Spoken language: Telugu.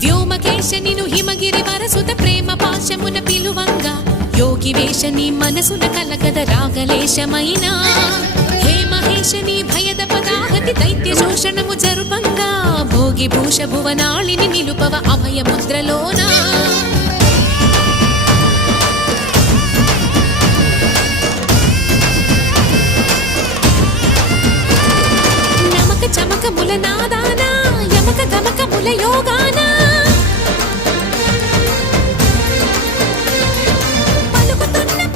వ్యోమకేశనిను హిమగిరి వరసుత ప్రేమ పాశమున పిలువంగా యోగి వేషని మనసున కలకద రాగలేశమైనా హే మహేశని భయద పదాహతి దైత్య శోషణము జరుపంగా భోగి భూష భువనాళిని నిలుపవ అభయ ముద్రలోనా నమక చమక ముల నాదానా యమక గమక ముల యోగానా